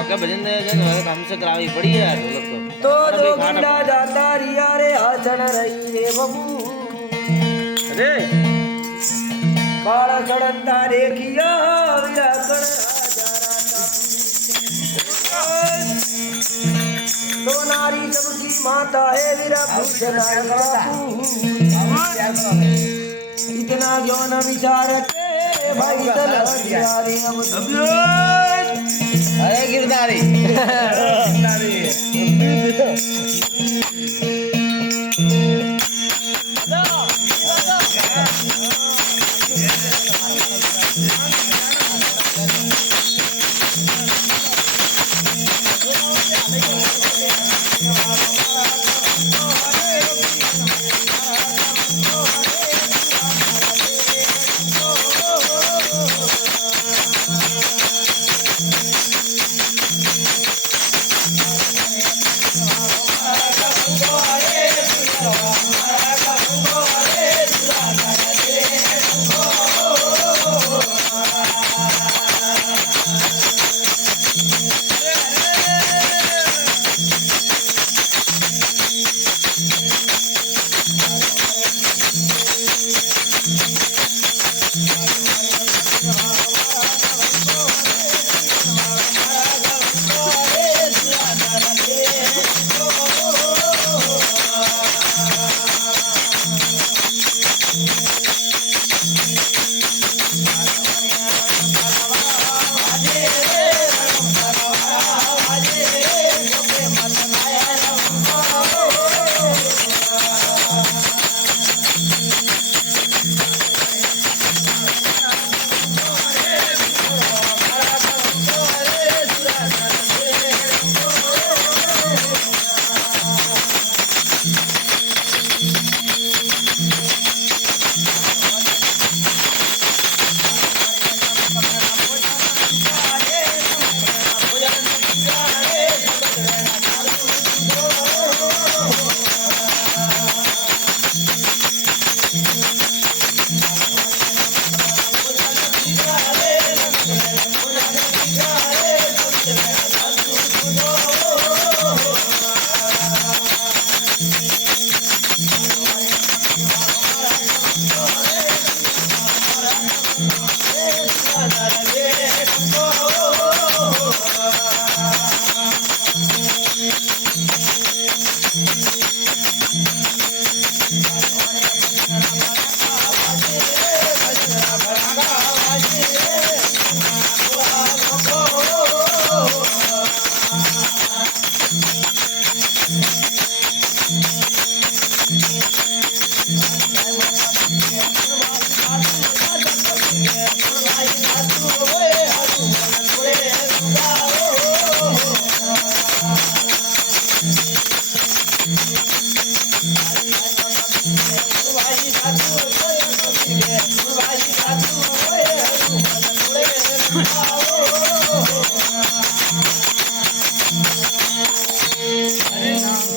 ओके भजन हमसे करावी पड़ी है ढोलक तो दो गिला जाता रिया रे आचन रही रे बबू अरे काला चढ़ता देखिया विराकण तो नारी सबकी माता है विरा इतना क्यों न विचार के भाई चल अरे गिरधारी